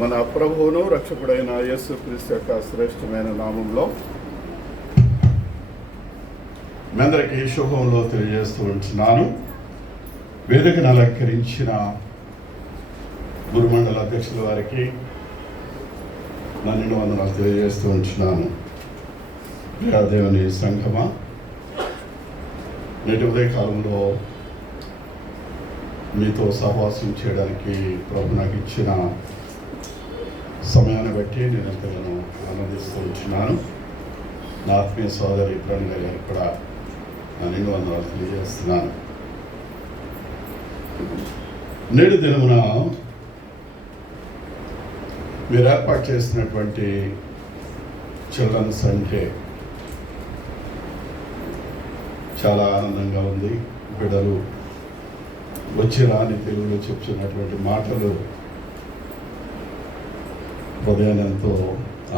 మన ప్రభువును రక్షకుడైన యేసుక్రీస్తు యొక్క శ్రేష్టమైన నామంలో మీ అందరికీ శుభంలో తెలియజేస్తూ ఉంటున్నాను. వేదికను అలంకరించిన గురుమండల అధ్యక్షుల వారికి నా నిండు వందనాలు తెలియజేస్తూ ఉంటున్నాను. దేవుని సంఘమా, నేటి ఉదయకాలంలో మీతో సహవాసం చేయడానికి ప్రభు నాకు ఇచ్చిన సమయాన్ని బట్టి నేను ఎంతగానో ఆనందిస్తూ ఉంటున్నాను. నా ఆత్మీయ సోదరి ప్రణి గారికి కూడా నా నిండు వందనాలు తెలియజేస్తున్నాను. నేడు దినమున మీరు ఏర్పాటు చేసినటువంటి చిల్డ్రన్స్ అంటే చాలా ఆనందంగా ఉంది. బిడ్డలు వచ్చి రాని తెలుగులో చెప్తున్నటువంటి మాటలు హృదయాన్ని ఎంతో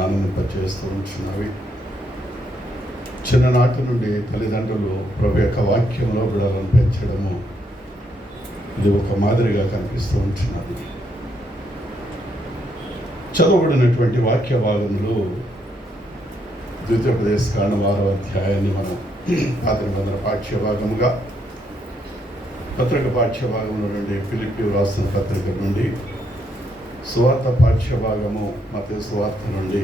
ఆనందింపచేస్తూ ఉంటున్నవి. చిన్ననాటి నుండి తల్లిదండ్రులు ప్రభు యొక్క వాక్యంలో బిడ్డలను పెంచడము ఇది ఒక మాదిరిగా కనిపిస్తూ ఉంటున్నది. చదవబడినటువంటి వాక్య భాగములు ద్వితీయోపదేశకాండం 6వ అధ్యాయాన్ని మనం పాత నిబంధన పాఠ్యభాగముగా, పత్రిక పాఠ్యభాగంలో నుండి ఫిలిప్పీ వ్రాసిన పత్రిక నుండి, సువార్త పాఠ్యభాగము మత్తయి సువార్త నుండి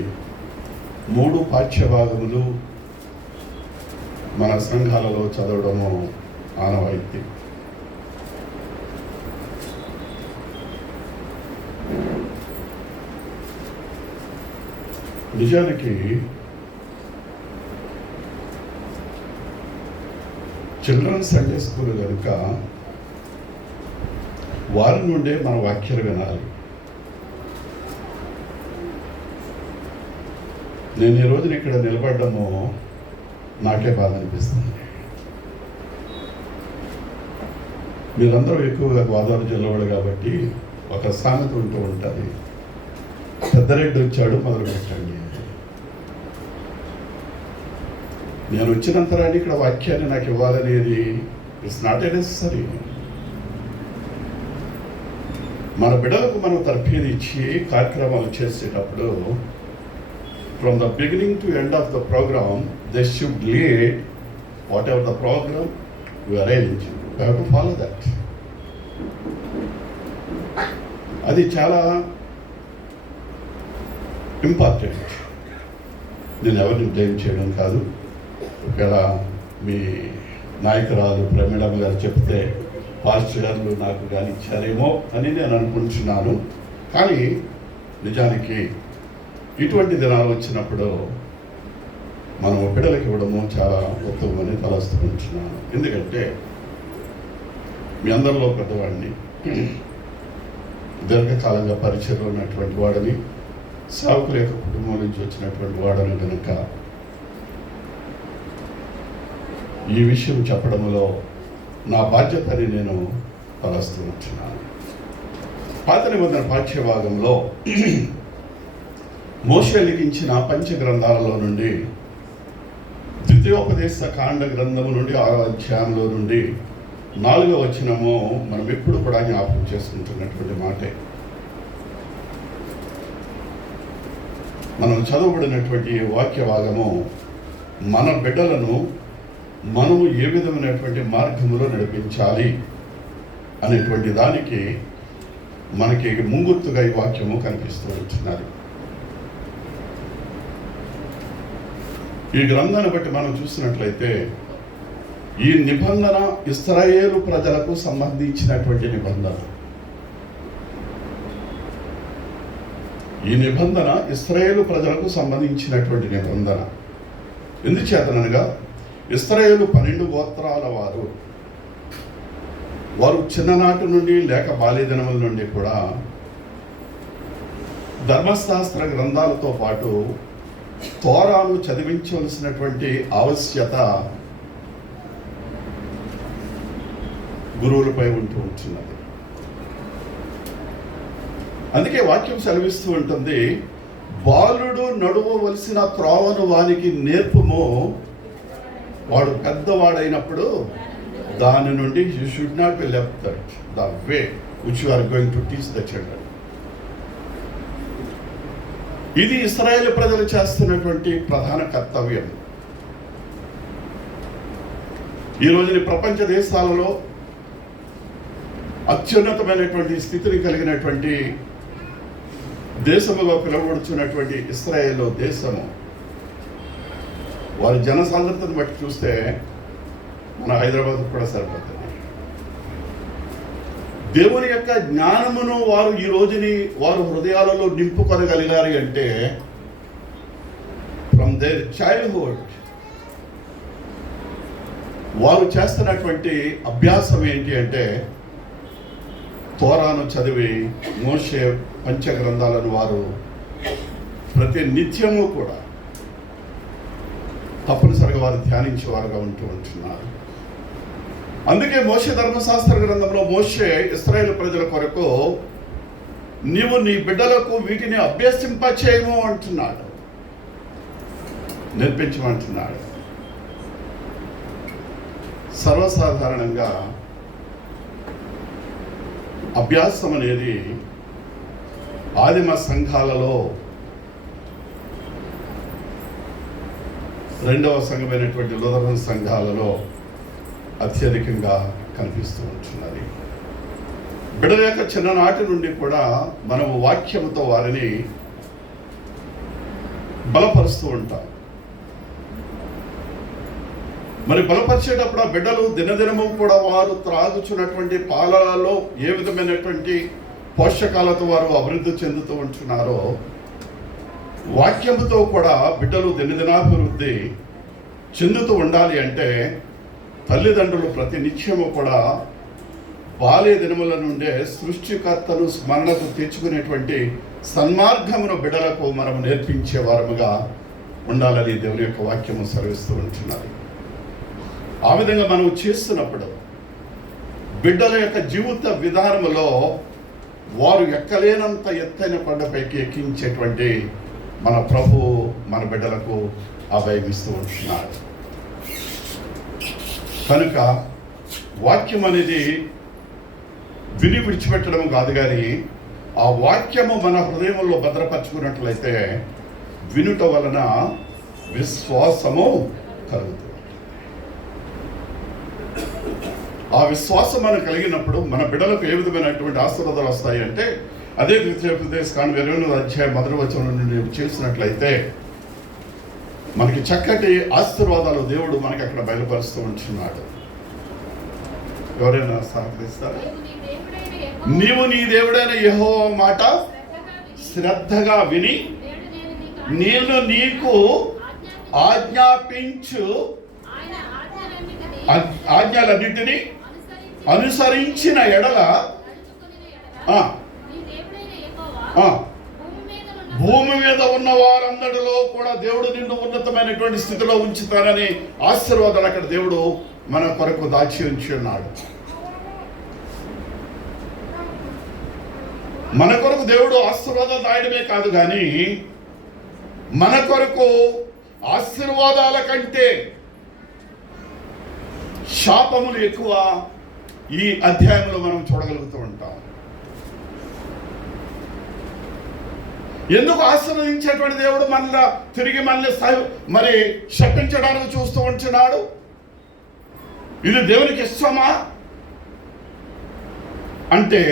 3 పాఠ్యభాగములు మన సంఘాలలో చదవడము ఆనవాయితీ. నిజానికి చిల్డ్రన్ సండే స్కూల్ కనుక వారి నుండే మన వాక్యాలు వినాలి. నేను ఈ రోజున ఇక్కడ నిలబడ్డము నాకే బాధ అనిపిస్తుంది. మీరందరూ ఎక్కువగా గోదావరి జిల్లా వాళ్ళు కాబట్టి ఒక సామెత ఉంటూ ఉంటుంది, పెద్దరెడ్డి వచ్చాడు మొదలు పెట్టండి. నేను వచ్చినంతరాన్ని ఇక్కడ వాక్యాన్ని నాకు ఇవ్వాలనేది ఇట్స్ నాట్ ఎ నెసరీ. మన బిడ్డలకు మనం తర్ఫీదు ఇచ్చి కార్యక్రమాలు చేసేటప్పుడు from the beginning to end of the programme they should lead whatever the programme you arrange, you have to follow that. అది చాలా ఇంపార్టెంట్. నేను ఎవరిని బ్లేమ్ చేయడం కాదు. ఒకవేళ మీ నాయకురాలు ప్రమీడమ్మ గారు చెప్తే పాస్టర్ గారు నాకు కానీ ఇచ్చారేమో అని నేను అనుకుంటున్నాను. కానీ నిజానికి ఇటువంటి దినాలు వచ్చినప్పుడు మనం బిడ్డలకు ఇవ్వడము చాలా ఉత్తమమని తలస్తుకుంటున్నాను. ఎందుకంటే మీ అందరిలో పెద్దవాడిని, దీర్ఘకాలంగా పరిచయంలో ఉన్నటువంటి వాడని, సేవకుల యొక్క కుటుంబం నుంచి వచ్చినటువంటి వాడని కనుక ఈ విషయం చెప్పడంలో నా బాధ్యతని నేను తలస్తూ ఉంటున్నాను. పాత నిబంధన పాఠ్యభాగంలో మోషే లిఖించిన పంచగ్రంథాలలో నుండి ద్వితీయోపదేశ కాండ గ్రంథము నుండి 6వ అధ్యాయంలో నుండి 4వ వచనము మనం ఎప్పుడు కూడా జ్ఞాపకం చేసుకుంటున్నటువంటి మాటే. మనం చదవబడినటువంటి వాక్య భాగము మన బిడ్డలను మనము ఏ విధమైనటువంటి మార్గంలో నడిపించాలి అనేటువంటి దానికి మనకి ముంగుర్తుగా ఈ వాక్యము కనిపిస్తూ ఉంటున్నది. ఈ గ్రంథాన్ని బట్టి మనం చూసినట్లయితే ఈ నిబంధన ఇశ్రాయేలు ప్రజలకు సంబంధించినటువంటి నిబంధన. ఈ నిబంధన ఇశ్రాయేలు ప్రజలకు సంబంధించినటువంటి నిబంధన. ఎందుచేతనగా ఇశ్రాయేలు 12 గోత్రాల వారు చిన్ననాటి నుండి లేక బాల్యదినముల నుండి కూడా ధర్మశాస్త్ర గ్రంథాలతో పాటు తోరాను చదివించవలసినటువంటి ఆవశ్యత గురువులపై ఉంటున్నది. అందుకే వాక్యం సెలవిస్తూ ఉంటుంది, బాలుడు నడువవలసిన త్రోవను వానికి నేర్పుము, వాడు పెద్దవాడైనప్పుడు దాని నుండి you should not be left that the way which you are going to teach the children. ఇది ఇశ్రాయేలు ప్రజలు చేస్తున్నటువంటి ప్రధాన కర్తవ్యం. ఈ రోజుని ప్రపంచ దేశాలలో అత్యున్నతమైనటువంటి స్థితిని కలిగినటువంటి దేశముగా పిలువబడుచున్నటువంటి ఇశ్రాయేలు దేశము, వారి జనసాంద్రతను బట్టి చూస్తే మన హైదరాబాద్ కూడా సరిపోతుంది. దేవుని యొక్క జ్ఞానమును వారు ఈ రోజుని వారు హృదయాలలో నింపుకొనగలిగారు అంటే ఫ్రమ్ దేర్ చైల్డ్హుడ్ వారు చేస్తున్నటువంటి అభ్యాసం ఏంటి అంటే తోరాను చదివి మోషే పంచగ్రంథాలను వారు ప్రతి నిత్యము కూడా తప్పనిసరిగా వారు ధ్యానించేవారుగా ఉంటున్నారు. అందుకే మోషే ధర్మశాస్త్ర గ్రంథంలో మోషే ఇశ్రాయేలు ప్రజల కొరకు నీవు నీ బిడ్డలకు వీటిని అభ్యసింపచేయము అంటున్నాడు, నేర్పించమంటున్నాడు. సర్వసాధారణంగా అభ్యాసం అనేది ఆదిమ సంఘాలలో రెండవ సంఘమైనటువంటి లూథరన్ సంఘాలలో అత్యధికంగా కనిపిస్తూ ఉంటున్నది. బిడ్డల యొక్క చిన్ననాటి నుండి కూడా మనము వాక్యముతో వారిని బలపరుస్తూ ఉంటాం. మరి బలపరిచేటప్పుడు ఆ బిడ్డలు దినదినము కూడా వారు త్రాగుచున్నటువంటి పాలలో ఏ విధమైనటువంటి పోషకాలతో వారు అభివృద్ధి చెందుతూ ఉంటున్నారో, వాక్యముతో కూడా బిడ్డలు దినదినాభివృద్ధి చెందుతూ ఉండాలి అంటే తల్లిదండ్రులు ప్రతి నిత్యము కూడా బాల్య దినముల నుండే సృష్టికర్తను స్మరణకు తెచ్చుకునేటువంటి సన్మార్గమును బిడ్డలకు మనము నేర్పించే వారముగా ఉండాలని దేవుని యొక్క వాక్యము సెలవిస్తూ ఉంటున్నది. ఆ విధంగా మనం చేస్తున్నప్పుడు బిడ్డల యొక్క జీవిత విధానములో వారు ఎక్కలేనంత ఎత్తైన కొండపైకి ఎక్కించేటువంటి మన ప్రభు మన బిడ్డలకు అభయమిస్తూ ఉంటున్నాడు. కనుక వాక్యం అనేది విని విడిచిపెట్టడం కాదు, కానీ ఆ వాక్యము మన హృదయంలో భద్రపరచుకున్నట్లయితే వినుట వలన విశ్వాసము కలుగుతుంది. ఆ విశ్వాసం మనకు కలిగినప్పుడు మన బిడ్డలకు ఏ విధమైనటువంటి ఆశీర్వాదాలు వస్తాయి అంటే అదే ద్వితీయోపదేశకాండం 28వ అధ్యాయం 1వ వచనం నుండి చేసినట్లయితే మనకి చక్కటి ఆశీర్వాదాలు దేవుడు మనకి అక్కడ బయలుపరుస్తూ ఉంటున్నాడు. ఎవరైనా సహకరిస్తారా? నీవు నీ దేవుడైన యెహోవా మాట శ్రద్ధగా విని నేను నీకు ఆజ్ఞాపించు ఆజ్ఞలన్నింటినీ అనుసరించిన ఎడల భూమి మీద ఉన్న వారందరిలో కూడా దేవుడు నిన్ను ఉన్నతమైనటువంటి స్థితిలో ఉంచుతానని ఆశీర్వాదాలు అక్కడ దేవుడు మన కొరకు దాచి ఉంచి ఉన్నాడు. మన కొరకు దేవుడు ఆశీర్వాదాలు రాయడమే కాదు, కానీ మన కొరకు ఆశీర్వాదాల కంటే శాపములు ఎక్కువ ఈ అధ్యాయంలో మనం చూడగలుగుతూ ఉంటాం. ఎందుకు ఆశీర్వదించేటువంటి దేవుడు తిరిగి మరి శపించడానికి చూస్తూ ఉంటున్నాడు? ఇది దేవునికి ఇష్టమా అంటే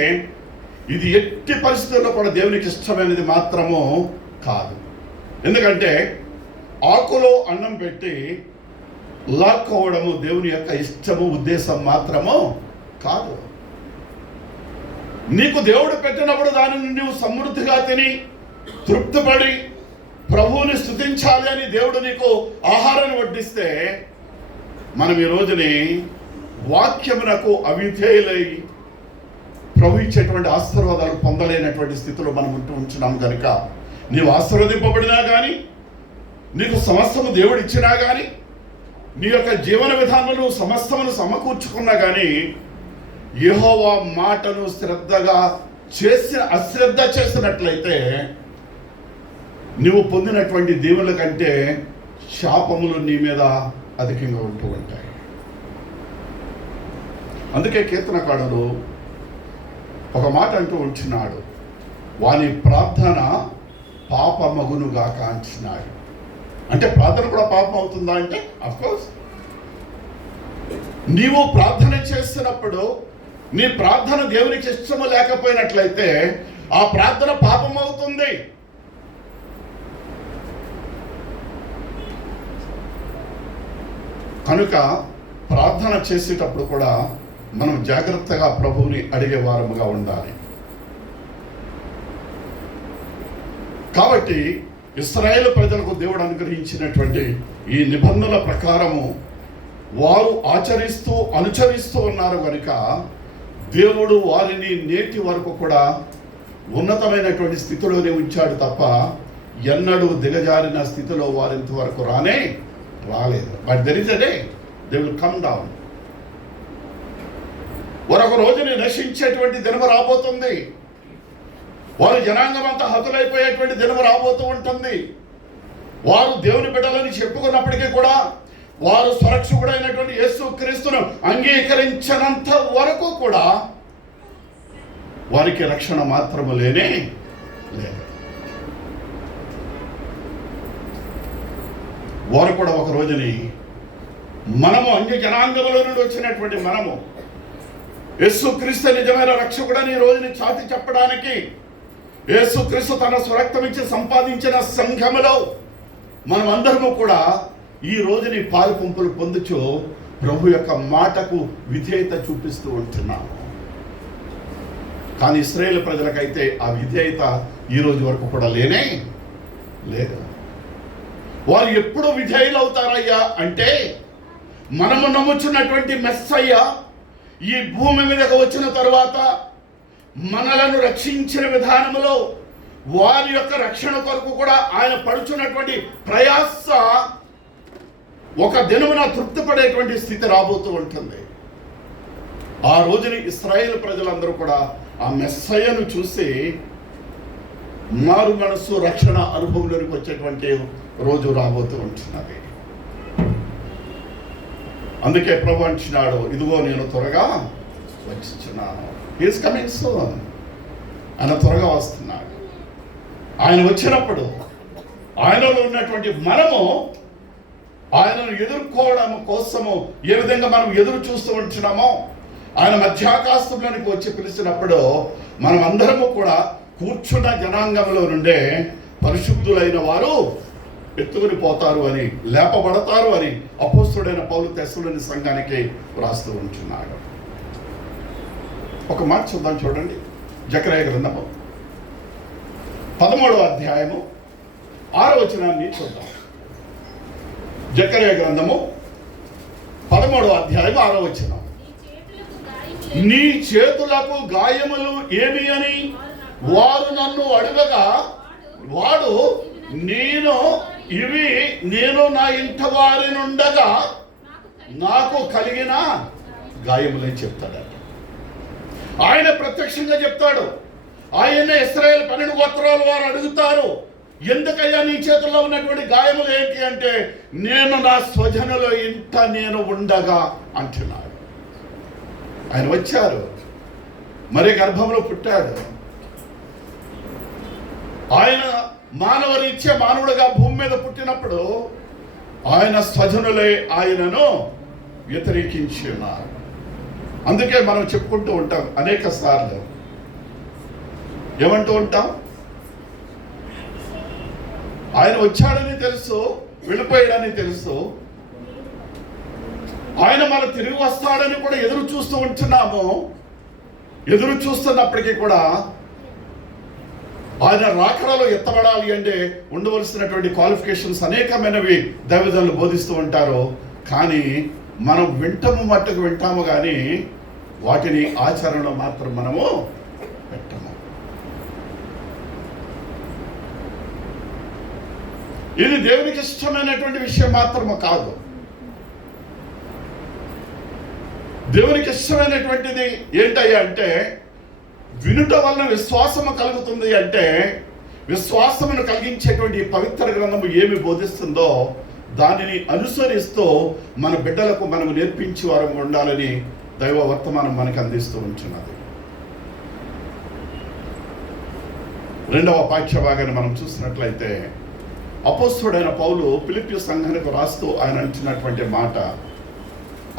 ఇది ఎట్టి పరిస్థితుల్లో కూడా దేవునికి ఇష్టమైనది మాత్రము కాదు. ఎందుకంటే ఆకులో అన్నం పెట్టి లాక్కోవడము దేవుని యొక్క ఇష్టము ఉద్దేశం మాత్రము కాదు. నీకు దేవుడు పెట్టినప్పుడు దానిని నువ్వు సమృద్ధిగా తిని తృప్తిపడి ప్రభువుని స్తుతించాలి అని దేవుడు నీకు ఆహారాన్ని వడ్డిస్తే మనం ఈ రోజుని వాక్యమునకు అవిధేయులై ప్రభు ఇచ్చేటువంటి ఆశీర్వాదాలు పొందలేనటువంటి స్థితిలో మనం ఉంటున్నాం. కనుక నీవు ఆశీర్వదింపబడినా కానీ, నీకు సమస్తము దేవుడు ఇచ్చినా కానీ, నీ యొక్క జీవన విధానములు సమస్తమును సమకూర్చుకున్నా కానీ యెహోవా మాటను శ్రద్ధగా అశ్రద్ధ చేసినట్లయితే నువ్వు పొందినటువంటి దీవుల కంటే శాపములు నీ మీద అధికంగా ఉంటూ ఉంటాయి. అందుకే కీర్తనకారుడు ఒక మాట అంటూ ఉంటున్నాడు, వాని ప్రార్థన పాపమగునుగా కాంచినాడు. అంటే ప్రార్థన కూడా పాపం అవుతుందా అంటే అఫ్కోర్స్. నీవు ప్రార్థన చేస్తున్నప్పుడు నీ ప్రార్థన దేవునికి ఇష్టము లేకపోయినట్లయితే ఆ ప్రార్థన పాపం అవుతుంది. కనుక ప్రార్థన చేసేటప్పుడు కూడా మనం జాగ్రత్తగా ప్రభువుని అడిగే వారముగా ఉండాలి. కాబట్టి ఇశ్రాయేలు ప్రజలకు దేవుడు అనుగ్రహించినటువంటి ఈ నిబంధనల ప్రకారము వారు అనుసరిస్తూ ఉన్నారు కనుక దేవుడు వారిని నేటి వరకు కూడా ఉన్నతమైనటువంటి స్థితిలోనే ఉంచాడు తప్ప ఎన్నడూ దిగజారిన స్థితిలో వారింత వరకు రాలేదు. But there is a day they will come down. మరొక రోజుని నశించేటువంటి దినము రాబోతుంది. వారు జనాంగం అంతా హతులైపోయేటువంటి దినము రాబోతూ ఉంటుంది. వారు దేవుని బిడ్డలని చెప్పుకున్నప్పటికీ కూడా వారు సురక్షకుడైనటువంటి యేసు క్రీస్తును అంగీకరించినంత వరకు కూడా వారికి రక్షణ మాత్రము లేదు. వారు కూడా ఒక రోజుని మనము అన్య జనాంగముల నుండి వచ్చినటువంటి మనము యేసుక్రీస్తు నిజమైన రక్షకుడని ఈ రోజుని చాటి చెప్పడానికి యేసుక్రీస్తు తన స్వరక్తం ఇచ్చి సంపాదించిన సంఘములో మనమందరము కూడా ఈ రోజుని పాలు పంపులు పొందుచు ప్రభు యొక్క మాటకు విధేయత చూపిస్తూ ఉంటున్నాము. కానీ ఇశ్రాయేలు ప్రజలకైతే ఆ విధేయత ఈ రోజు వరకు కూడా లేదు. వారు ఎప్పుడు విధేయులు అవుతారయ్యా అంటే మనము నమ్ముచున్నటువంటి మెస్సయ్య ఈ భూమి మీదకు వచ్చిన తరువాత మనలను రక్షించిన విధానములో వారి యొక్క రక్షణ కొరకు కూడా ఆయన పడుచున్నటువంటి ప్రయాస ఒక దినమున తృప్తిపడేటువంటి స్థితి రాబోతూ ఉంటుంది. ఆ రోజుని ఇశ్రాయేలు ప్రజలందరూ కూడా ఆ మెస్సయ్యను చూసి మారు మనస్సు రక్షణ అనుభవంలోనికి వచ్చేటువంటి రోజు రాబోతూ ఉంటున్నది. అందుకే ప్రభు అంటున్నాడు, ఇదిగో నేను త్వరగా వచ్చుచున్నాను. He is coming soon. ఆయన త్వరగా వస్తున్నాడు. ఆయన వచ్చినప్పుడు ఆయనలో ఉన్నటువంటి మనము ఆయనను ఎదుర్కోవడం కోసము ఏ విధంగా మనం ఎదురు చూస్తూ ఉంటున్నామో, ఆయన మధ్యాకాశంలోనికి వచ్చి పిలిచినప్పుడు మనం అందరము కూడా కూర్చున్న జనాంగంలో నుండే పరిశుద్ధులైన వారు ఎత్తుకుని పోతారు అని, లేపబడతారు అని అపోస్తుడైన పౌలు తెస్సలోని సంఘానికి వ్రాస్తూ ఉంటున్నాడు. ఒక మాట చూద్దాం, చూడండి. జకర్యా గ్రంథము 13వ అధ్యాయము 6వ వచనాన్ని చూద్దాం. జకర్యా గ్రంథము 13వ అధ్యాయం 6వ వచనం. నీ చేతులకు గాయములు ఏమి అని వారు నన్ను అడగగా వాడు నేను నా ఇంట వారి నుండగా నాకు కలిగిన గాయములని చెప్తాడట. ఆయన ప్రత్యక్షంగా చెప్తాడు. ఆయన ఇశ్రాయేలు 12 గోత్రాల వారు అడుగుతారు, ఎందుకయ్యా నీ చేతుల్లో ఉన్నటువంటి గాయములు ఏంటి అంటే, నేను నా స్వజనుల ఇంట నేను ఉండగా అంటున్నాడు. ఆయన వచ్చారు, మరి గర్భంలో పుట్టాడు. ఆయన మానవరీత్యా మానవుడుగా భూమి మీద పుట్టినప్పుడు ఆయన స్వజనులే ఆయనను వ్యతిరేకించి ఉన్నారు. అందుకే మనం చెప్పుకుంటూ ఉంటాం అనేక సార్లు, ఏమంటూ ఉంటాం, ఆయన వచ్చాడని తెలుసు, వెళ్ళిపోయాడని తెలుసు, ఆయన మన తిరిగి వస్తాడని కూడా ఎదురు చూస్తూ ఉంటున్నాము. ఎదురు చూస్తున్నప్పటికీ కూడా ఆయన రాకడలో ఎత్తబడాలి అంటే ఉండవలసినటువంటి క్వాలిఫికేషన్స్ అనేకమైనవి దైవజనులు బోధిస్తూ ఉంటారు. కానీ మనం వింటాము కానీ వాటిని ఆచరణలో మాత్రం మనము పెట్టము. ఇది దేవునికి ఇష్టమైనటువంటి విషయం మాత్రము కాదు. దేవునికి ఇష్టమైనటువంటిది ఏంటయ్యా అంటే, వినుట వలన విశ్వాసము కలుగుతుంది అంటే, విశ్వాసమును కలిగించేటువంటి పవిత్ర గ్రంథము ఏమి బోధిస్తుందో దానిని అనుసరిస్తూ మన బిడ్డలకు మనము నేర్పించే వారు ఉండాలని దైవ వర్తమానం మనకు అందిస్తూ ఉంటున్నది. రెండవ పాఠ్యభాగాన్ని మనం చూసినట్లయితే అపోస్తలుడైన పౌలు ఫిలిప్పీ సంఘానికి రాస్తూ ఆయన అంటున్నటువంటి మాట,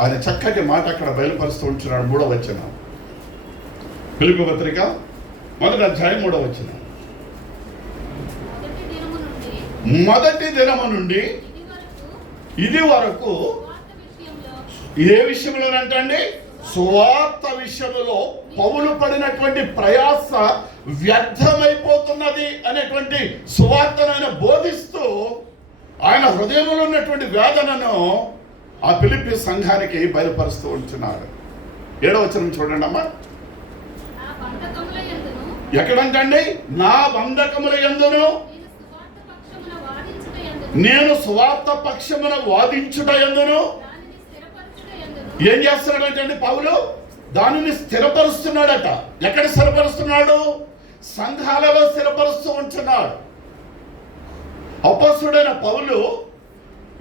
ఆయన చక్కటి మాట అక్కడ బయలుపరుస్తూ ఉంటున్నాడు. 3వ వచనం, ఫిలిప్పీ పత్రిక 1వ అధ్యాయం 3వ వచనం. మొదటి దినము నుండి ఇది వరకు ఏ విషయంలోనంటండి? సువార్త విషయంలో పౌలు పడినటువంటి ప్రయాస వ్యర్థమైపోతున్నది అనేటువంటి సువార్తను ఆయన బోధిస్తూ ఆయన హృదయంలో ఉన్నటువంటి వేదనను ఆ ఫిలిప్పీ సంఘానికి బయలుపరుస్తూ ఉంటున్నాడు. 7వ వచనం చూడండి అమ్మా. ఎక్కడంటండి? నా బంధకముల యందును నేను సువార్త పక్షమున వాదించుట యందును. ఏం చేస్తున్నాడంటే పౌలు దానిని స్థిరపరుస్తున్నాడట. ఎక్కడ స్థిరపరుస్తున్నాడు? సంఘాలలో స్థిరపరుస్తూ ఉంటున్నాడు. అపోస్తలుడైన పౌలు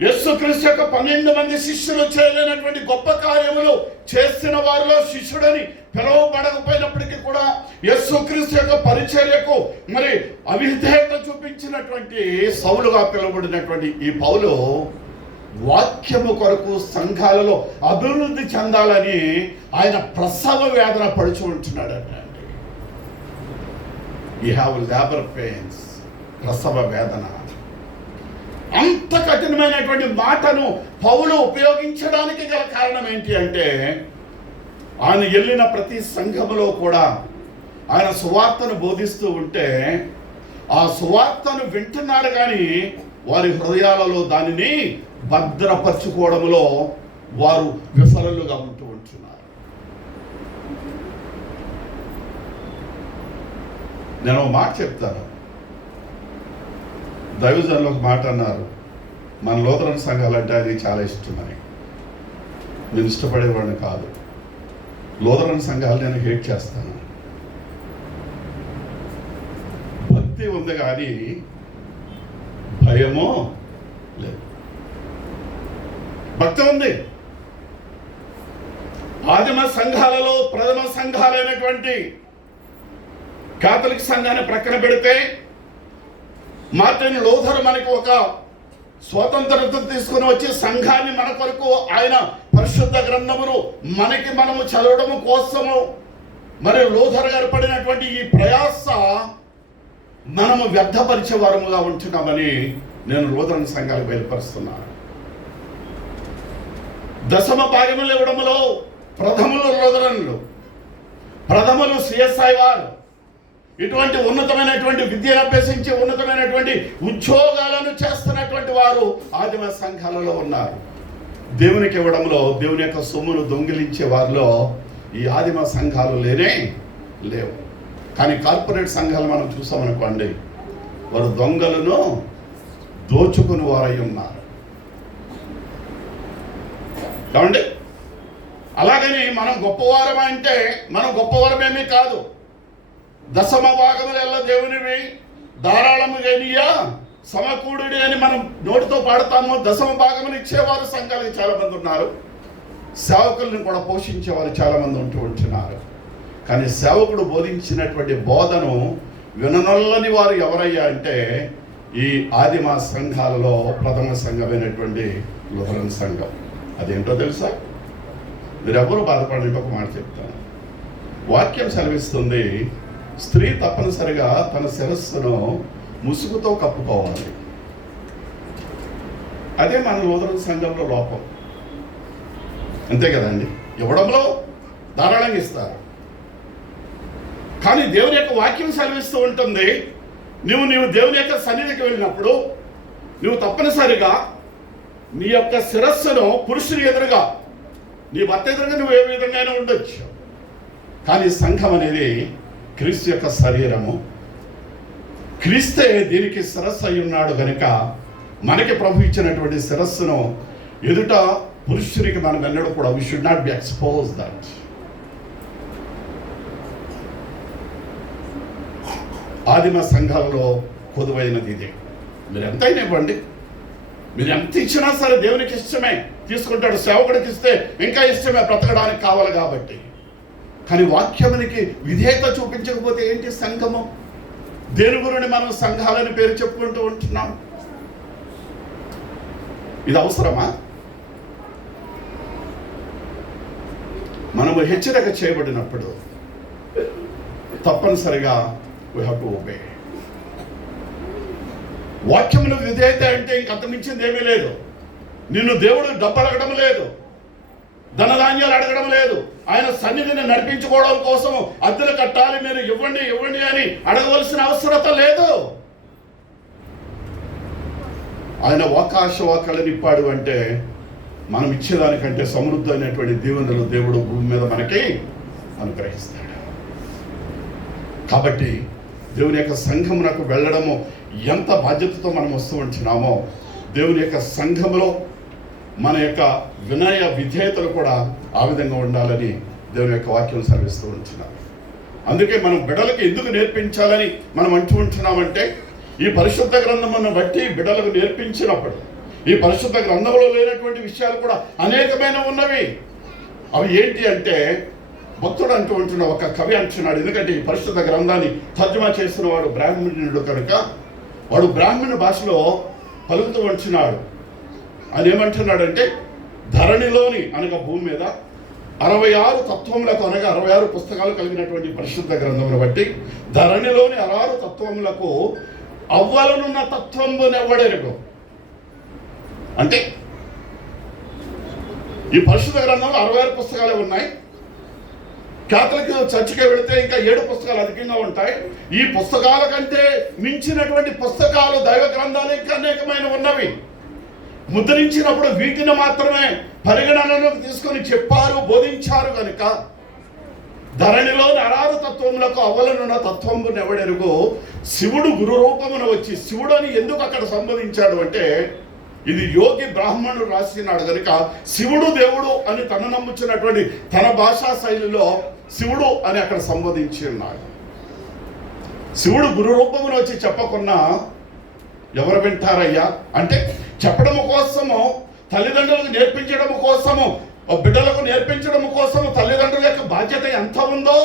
యేసుక్రీస్తు యొక్క 12 మంది శిష్యులు చేయలేనటువంటి గొప్ప కార్యములు చేసిన వారిలో శిష్యుడని పిలువబడకపోయినప్పటికీ కూడా యేసుక్రీస్తు యొక్క పరిచర్యకు మరి అవిధేయత చూపించినటువంటి సౌలుగా పిలువబడినటువంటి ఈ పౌలు వాక్యము కొరకు సంఘాలలో అభివృద్ధి చెందాలని ఆయన ప్రసవ వేదన పడుచు ఉంటున్నాడట. యూ హ్యావ్ లేబర్ పెయిన్స్, ప్రసవ వేదన. అంత కఠినమైనటువంటి మాటను పౌలు ఉపయోగించడానికి గల కారణం ఏంటి అంటే, ఆయన వెళ్ళిన ప్రతి సంఘములో కూడా ఆయన సువార్తను బోధిస్తూ ఉంటే ఆ సువార్తను వింటున్నారు కానీ వారి హృదయాలలో దానిని భద్రపరచుకోవడంలో వారు విఫలులుగా ఉంటూ ఉంటున్నారు. నేను ఒక మాట చెప్తాను. దైవజనులు ఒక మాట అన్నారు, మన లూథరన్ సంఘాలంటే అది చాలా ఇష్టమని. నేను ఇష్టపడేవాడిని కాదు. లూథరన్ సంఘాలు నేను హేట్ చేస్తాను. భక్తి ఉంది కానీ భయమో లేదు. భక్తి ఉంది. ఆదిమ సంఘాలలో ప్రథమ సంఘాలైనటువంటి కాథలిక్ సంఘాన్ని ప్రక్కన పెడితే మార్టిన్ లూథర్ మనకు ఒక స్వతంత్రత తీసుకుని వచ్చి సంఘాన్ని మన కొరకు ఆయన పరిశుద్ధ గ్రంథమును మనము చదవడము కోసము మరి లూథర్ గారు పడినటువంటి ఈ ప్రయాస మనము వ్యర్థపరిచే వారముగా ఉంటున్నామని నేను లూథరన్ సంఘాలకు బయలుపరుస్తున్నాను. దశమ భాగములు ఇవ్వడంలో ప్రథములు లూథరన్లు, ప్రథములు సిఎస్ఐ వారు, ఇటువంటి ఉన్నతమైనటువంటి విద్యను అభ్యసించి ఉన్నతమైనటువంటి ఉద్యోగాలను చేస్తున్నటువంటి వారు ఆదిమ సంఘాలలో ఉన్నారు. దేవునికి ఇవ్వడంలో దేవుని యొక్క సొమ్మును దొంగిలించే వారిలో ఈ ఆదిమ సంఘాలు లేవు. కానీ కార్పొరేట్ సంఘాలు మనం చూసామనుకోండి, వారు దొంగలను దోచుకుని వారై ఉన్నారు. కాబట్టి అలాగని మనం గొప్పవారం అంటే మనం గొప్పవారమేమీ కాదు. దశమ భాగములలో దేవునివి ధారాళముగా సమకూడుడి అని మనం నోటితో పాడతాము. దశమ భాగములు ఇచ్చేవారు సంఘాలకు చాలా మంది ఉన్నారు. సేవకులను కూడా పోషించేవారు చాలా మంది ఉంటున్నారు. కానీ సేవకుడు బోధించినటువంటి బోధను విననొల్లని వారు ఎవరయ్యా అంటే ఈ ఆదిమ సంఘాలలో ప్రథమ సంఘమైనటువంటి లూథరన్ సంఘం. అదేంటో తెలుసా? మీరెవరూ బాధపడండి, ఒక మాట చెప్తాను. వాక్యం సెలవిస్తుంది, స్త్రీ తప్పనిసరిగా తన శిరస్సును ముసుగుతో కప్పుకోవాలి. అదే మన లూథరన్ సంఘంలో లోపం. అంతే కదండి. ఇవ్వడంలో ధారాళంగా ఇస్తారు, కానీ దేవుని యొక్క వాక్యం సెలవిస్తూ ఉంటుంది, నీవు దేవుని యొక్క సన్నిధికి వెళ్ళినప్పుడు నువ్వు తప్పనిసరిగా నీ యొక్క శిరస్సును పురుషుని ఎదురుగా, నీ భర్త ఎదురుగా నువ్వు ఏ విధంగా ఉండొచ్చు. కానీ సంఘం అనేది క్రీస్తు యొక్క శరీరము. క్రీస్తే దీనికి శిరస్సు అయి ఉన్నాడు కనుక మనకి ప్రభు ఇచ్చినటువంటి శిరస్సును ఎదుట పురుషునికి మనం ఎన్నడూ కూడా we should not be expose that. ఆదిమ సంఘాలలో కొదువైనది ఇదే. మీరు ఎంతైనా ఇవ్వండి, మీరు ఎంత ఇచ్చినా సరే దేవునికి ఇష్టమే, తీసుకుంటాడు. సేవకుడికి ఇస్తే ఇంకా ఇష్టమే, బ్రతకడానికి కావాలి కాబట్టి. కానీ వాక్యమునికి విధేయత చూపించకపోతే ఏంటి సంఘము? దేని గురించి మనం సంఘాలని పేరు చెప్పుకుంటూ ఉంటున్నాం? ఇది అవసరమా? మనము హెచ్చరిక చేయబడినప్పుడు తప్పనిసరిగా వీ హ్యావ్ టు ఒబే. వాక్యమును విధేయత అంటే ఇంకంత మించింది ఏమీ లేదు. నిన్ను దేవుడు డబ్బు అడగడం లేదు, ధనధాన్యాలు అడగడం లేదు. ఆయన సన్నిధిని నడిపించుకోవడం కోసం అద్దెలు కట్టాలి, మీరు ఇవ్వండి ఇవ్వండి అని అడగవలసిన అవసరత లేదు. ఆయన వాకాశవాకాలను ఇప్పాడు అంటే మనం ఇచ్చేదానికంటే సమృద్ధి అయినటువంటి దీవెనలు దేవుడు భూమి మీద మనకి అనుగ్రహిస్తాడు. కాబట్టి దేవుని యొక్క సంఘమునకు వెళ్ళడము ఎంత బాధ్యతతో మనం వస్తూ ఉంటున్నామో, దేవుని యొక్క సంఘములో మన యొక్క వినయ విధేయతలు కూడా ఆ విధంగా ఉండాలని దేవుని యొక్క వాక్యం సెలవిస్తూ ఉంటున్నాం. అందుకే మనం బిడ్డలకు ఎందుకు నేర్పించాలని మనం అంటూ ఉంటున్నామంటే, ఈ పరిశుద్ధ గ్రంథమును బట్టి బిడ్డలకు నేర్పించినప్పుడు ఈ పరిశుద్ధ గ్రంథంలో లేనటువంటి విషయాలు కూడా అనేకమైన ఉన్నవి. అవి ఏంటి అంటే, భక్తుడు అంటూ ఉంటున్న ఒక కవి అంటున్నాడు, ఎందుకంటే ఈ పరిశుద్ధ గ్రంథాన్ని తర్జుమా చేసిన వాడు బ్రాహ్మణుడు కనుక వాడు బ్రాహ్మణ భాషలో పలుకుతూ ఉంటున్నాడు. ఆయన ఏమంటున్నాడంటే, ధరణిలోని అనగా భూమి మీద 66 తత్వములకు అనగా 66 పుస్తకాలు కలిగినటువంటి పరిశుద్ధ గ్రంథమును బట్టి ధరణిలోని 66 తత్వములకు అవ్వలనున్న తత్వమునెవ్వడెరుగు. అంటే ఈ పరిశుద్ధ గ్రంథంలో 66 పుస్తకాలే ఉన్నాయి. కేథలిక్ చర్చికి వెళితే ఇంకా 7 పుస్తకాలు అధికంగా ఉంటాయి. ఈ పుస్తకాల కంటే మించినటువంటి పుస్తకాలు దైవ గ్రంథాలు ఇంకా అనేకమైన ఉన్నవి. ముద్రించినప్పుడు వీటిని మాత్రమే పరిగణనలోకి తీసుకొని చెప్పారు, బోధించారు కనుక ధరణిలోని 66 తత్వములకు అవ్వలనున్న తత్వము నెవడెరుగు. శివుడు గురు రూపమున వచ్చి, శివుడు అని ఎందుకు అక్కడ సంబోధించాడు అంటే, ఇది యోగి బ్రాహ్మణుడు రాసినాడు కనుక శివుడు దేవుడు అని తను నమ్ముచున్నటువంటి తన భాషా శైలిలో శివుడు అని అక్కడ సంబోధించి ఉన్నాడు. శివుడు గురు రూపమును వచ్చి చెప్పకున్నా ఎవరు వింటారయ్యా అంటే, చెప్పడము కోసము, తల్లిదండ్రులకు నేర్పించడం కోసము, బిడ్డలకు నేర్పించడం కోసము తల్లిదండ్రుల యొక్క బాధ్యత ఎంత ఉందో,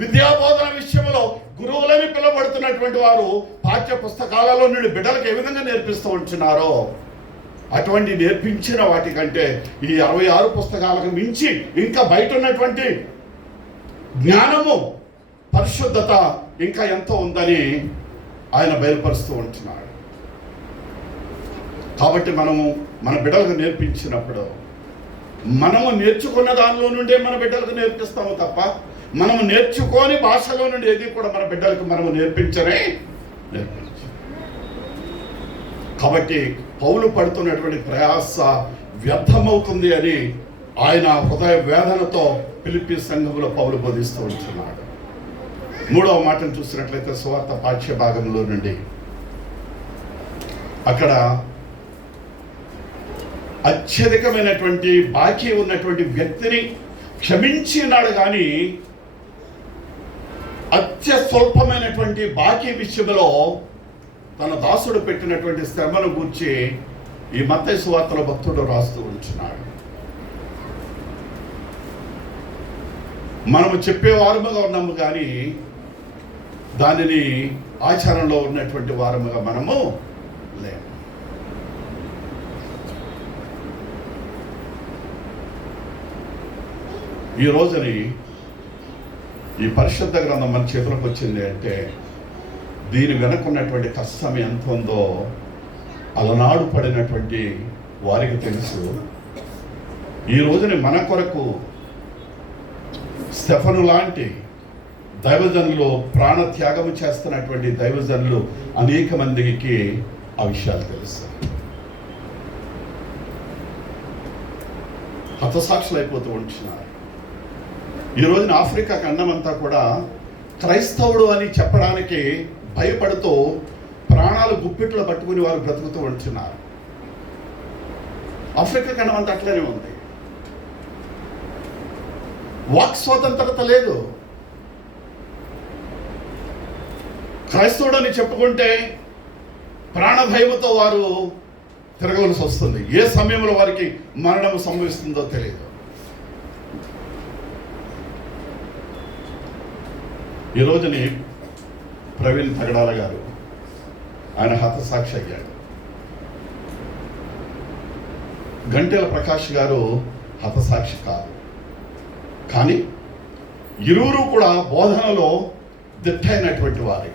విద్యాబోధన విషయంలో గురువులని పిలువబడుతున్నటువంటి వారు పాఠ్య పుస్తకాలలో నుండి బిడ్డలకు ఏ విధంగా నేర్పిస్తూ ఉంటున్నారో, అటువంటి నేర్పించిన వాటికంటే ఈ 66 పుస్తకాలకు మించి ఇంకా బయట ఉన్నటువంటి జ్ఞానము, పరిశుద్ధత ఇంకా ఎంతో ఉందని ఆయన బయలుపరుస్తూ ఉంటున్నాడు. కాబట్టి మనము మన బిడ్డలకు నేర్పించినప్పుడు మనము నేర్చుకున్న దానిలో నుండే మన బిడ్డలకు నేర్పిస్తాము తప్ప, మనము నేర్చుకోని భాషలో నుండి ఏది కూడా మన బిడ్డలకు మనము నేర్పించరు. కాబట్టి పౌలు పడుతున్నటువంటి ప్రయాస వ్యర్థమవుతుంది అని ఆయన హృదయ వేదనతో ఫిలిప్పీ సంఘములో పౌలు బోధిస్తూ ఉంటున్నాడు. 3వ మాటను చూసినట్లయితే సువార్త పాఠ్య భాగంలో నుండి అక్కడ అత్యధికమైనటువంటి బాకీ ఉన్నటువంటి వ్యక్తిని క్షమించినాడు, కానీ అత్యస్వల్పమైనటువంటి బాకీ విషయంలో తన దాసుడు పెట్టినటువంటి శ్రమను గూర్చి ఈ మత్తయి సువార్తలో భక్తుడు రాస్తూ ఉంటున్నాడు. మనము చెప్పేవారముగా ఉన్నాము, కానీ దానిని ఆచరణలో ఉన్నటువంటి వారముగా మనము లేము. ఈ రోజుని ఈ పరిశుద్ధ గ్రంథం మన చేతులకు వచ్చింది అంటే దీని వెనకున్నటువంటి కష్టం ఎంత ఉందో అలనాడు పడినటువంటి వారికి తెలుసు. ఈ రోజుని మన కొరకు స్టెఫను లాంటి దైవజనులు ప్రాణత్యాగము చేస్తున్నటువంటి దైవజనులు అనేక మందికి ఆ విషయాలు తెలుసు. హతసాక్షులు అయిపోతూ ఉంటున్నారు. ఈ రోజున ఆఫ్రికా ఖండమంతా కూడా క్రైస్తవుడు అని చెప్పడానికి భయపడుతూ ప్రాణాలు గుప్పిట్లో పట్టుకుని వారు బ్రతుకుతూ ఉంటున్నారు. ఆఫ్రికా ఖండం అంతా అట్లనే ఉంది. వాక్ స్వతంత్రత లేదు. క్రైస్తవుడు అని చెప్పుకుంటే ప్రాణభయముతో వారు తిరగవలసి వస్తుంది. ఏ సమయంలో వారికి మరణం సంభవిస్తుందో తెలియదు. ఈ రోజుని ప్రవీణ్ పగడాల గారు, ఆయన హతసాక్షి అయ్యాడు. గంటెల ప్రకాష్ గారు హతసాక్షి కాదు. కానీ ఇరువురు కూడా బోధనలో దిట్టైనటువంటి వారి.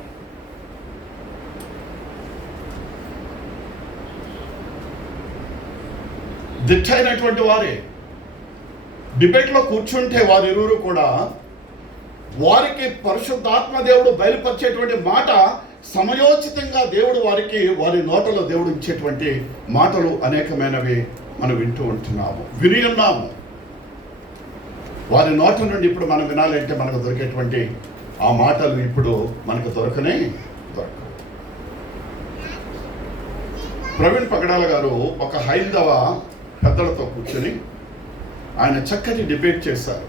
డిబేట్లో కూర్చుంటే వారిరువురు కూడా వారికి పరిశుద్ధాత్మ దేవుడు బయలుపరిచేటువంటి మాట సమయోచితంగా దేవుడు వారి నోటలో దేవుడు ఇచ్చేటువంటి మాటలు అనేకమైనవి మనం విని ఉన్నాము. వారి నోట నుండి ఇప్పుడు మనం వినాలంటే మనకు దొరికేటువంటి ఆ మాటలు ఇప్పుడు మనకు దొరకవు. ప్రవీణ్ పగడాల గారు ఒక హైందవ పెద్దలతో కూర్చొని ఆయన చక్కటి డిబేట్ చేశారు.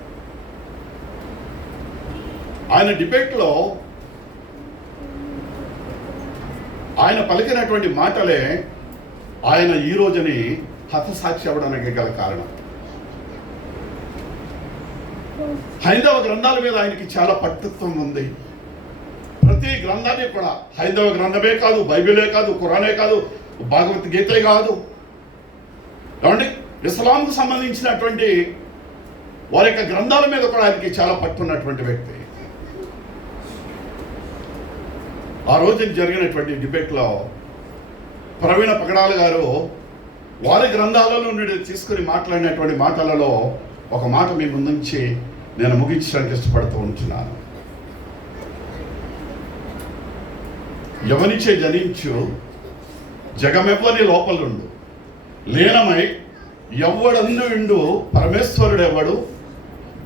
ఆయన డిబేట్లో ఆయన పలికినటువంటి మాటలే ఆయన ఈ రోజుని హతసాక్షి అవ్వడానికి గల కారణం. హైందవ గ్రంథాల మీద ఆయనకి చాలా పట్టుత్వం ఉంది. ప్రతి గ్రంథాన్ని కూడా, హైందవ గ్రంథమే కాదు, బైబిలే కాదు, ఖురానే కాదు, భగవద్గీతే కాదు, ఏమండి ఇస్లాంకు సంబంధించినటువంటి వారి యొక్క గ్రంథాల మీద కూడా ఆయనకి చాలా పట్టున్నటువంటి వ్యక్తి. ఆ రోజు జరిగినటువంటి డిబేట్లో ప్రవీణ పగడాల గారు వారి గ్రంథాలలో నుండి తీసుకుని మాట్లాడినటువంటి మాటలలో ఒక మాట మీ ముందుంచి నేను ముగించడానికి ఇష్టపడుతూ ఉంటున్నాను. ఎవనిచే జనించు జగమెవ్వని లోపలుండు, లీనమై ఎవ్వడందు ఇండు పరమేశ్వరుడెవ్వడు,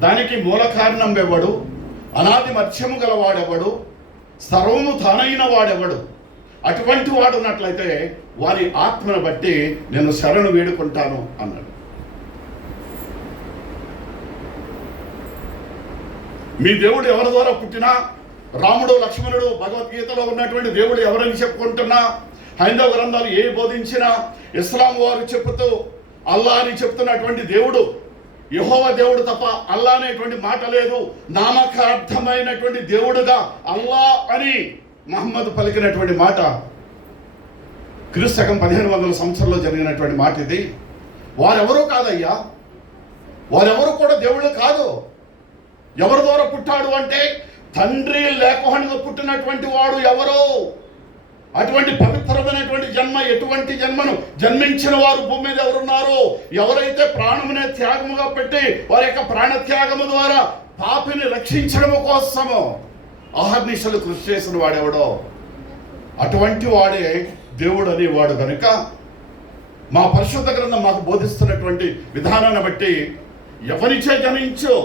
దానికి మూల కారణం ఎవ్వడు, అనాది మత్స్యము గలవాడెవ్వడు, సర్వము తానైన వాడెవ్వడు. అటువంటి వాడు ఉన్నట్లయితే వారి ఆత్మను బట్టి నేను శరణు వేడుకుంటాను అన్నాడు. మీ దేవుడు ఎవరి ద్వారా పుట్టినా, రాముడు లక్ష్మణుడు భగవద్గీతలో ఉన్నటువంటి దేవుడు ఎవరని చెప్పుకుంటున్నా, హైందవ గ్రంథాలు ఏ బోధించినా, ఇస్లాం వారు చెప్పుతూ అల్లా అని చెప్తున్నటువంటి దేవుడు యెహోవా దేవుడు తప్ప అల్లా అనేటువంటి మాట లేదు. నామకార్థమైనటువంటి దేవుడుగా అల్లా అని మహమ్మద్ పలికినటువంటి మాట క్రీస్తు 1500 సంవత్సరంలో జరిగినటువంటి మాట ఇది. వారెవరూ కాదయ్యా, వారెవరు కూడా దేవుళ్ళు కాదు. ఎవరి ద్వారా పుట్టాడు అంటే తండ్రి లేకుండా పుట్టినటువంటి వాడు ఎవరో, అటువంటి పవిత్రమైనటువంటి జన్మ, ఎటువంటి జన్మను జన్మించిన వారు భూమి మీద ఎవరున్నారు? ఎవరైతే ప్రాణమునే త్యాగముగా పెట్టి వారి యొక్క ప్రాణత్యాగము ద్వారా పాపిని రక్షించడం కోసము అహర్నిశలు కృషి చేసిన వాడెవడో అటువంటి వాడే దేవుడు అనేవాడు కనుక మా పరిశుద్ధ గ్రంథం మాకు బోధిస్తున్నటువంటి విధానాన్ని బట్టి ఎవరిచే జనించో,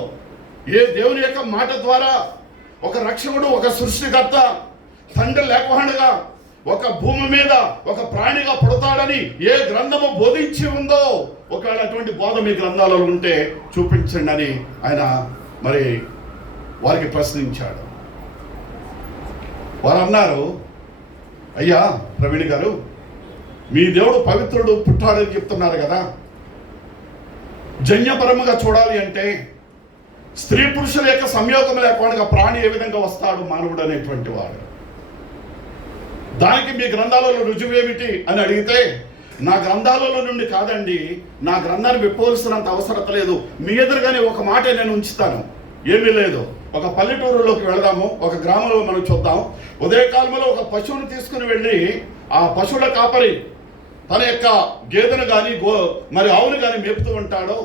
ఏ దేవుని యొక్క మాట ద్వారా ఒక రక్షకుడు, ఒక సృష్టికర్త తండ్రి లేకుండా ఒక భూమి మీద ఒక ప్రాణిగా పుడతాడని ఏ గ్రంథము బోధించి ఉందో, ఒకవేళ అటువంటి బోధ మీ గ్రంథాలలో ఉంటే చూపించండి అని ఆయన మరి వారికి ప్రశ్నించాడు. వారు అన్నారు, అయ్యా ప్రవీణ్ గారు, మీ దేవుడు పవిత్రుడు పుట్టాడని చెప్తున్నారు కదా, జన్యపరముగా చూడాలి అంటే స్త్రీ పురుషుల యొక్క సంయోగం లేకుండా ప్రాణి ఏ విధంగా వస్తాడు మానవుడు అనేటువంటి వాడు? దానికి మీ గ్రంథాలలో రుజువు ఏమిటి అని అడిగితే, నా గ్రంథాలలో నుండి కాదండి, నా గ్రంథాన్ని విప్పవలసినంత అవసరత లేదు, మీ ఎదురుగానే ఒక మాట నేను ఉంచుతాను, ఏమీ లేదు. ఒక పల్లెటూరులోకి వెళదాము, ఒక గ్రామంలో మనం చూద్దాం. ఉదయకాలంలో ఒక పశువుని తీసుకుని వెళ్ళి ఆ పశువుల కాపరి తన యొక్క గేదెను కానీ మరి ఆవును కానీ మేపుతూ ఉంటాడో,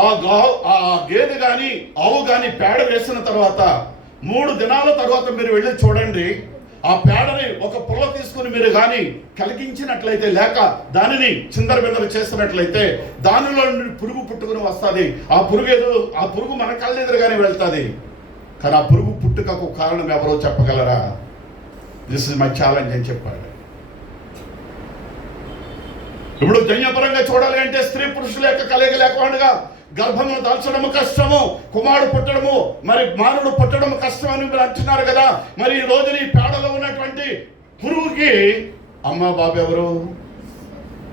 ఆ గేదె కానీ ఆవు కానీ పేడ వేసిన తర్వాత 3 దినాల తర్వాత మీరు వెళ్ళి చూడండి, ఆ పేడని ఒక పుల్ల తీసుకుని మీరు కానీ కలిగించినట్లయితే, లేక దానిని చిందరబిందర చేసినట్లయితే దానిలో నుండి పురుగు పుట్టుకుని వస్తుంది. ఆ పురుగు మన కళ్ళ ఎదురుగానే వెళ్తుంది. కానీ ఆ పురుగు పుట్టుకకు కారణం ఎవరో చెప్పగలరా? దిస్ ఇస్ మై ఛాలెంజ్ అని చెప్పాడు. ఇప్పుడు జన్యపరంగా చూడాలి అంటే స్త్రీ పురుషుల యొక్క కలయిక లేకుండా గర్భము దాల్చడము కష్టము, కుమారుడు పుట్టడము, మరి మానవుడు పుట్టడము కష్టం అని మీరు అంటున్నారు కదా. మరి ఈ రోజున ఈ పేడలో ఉన్నటువంటి పురుగుకి అమ్మ బాబు ఎవరు?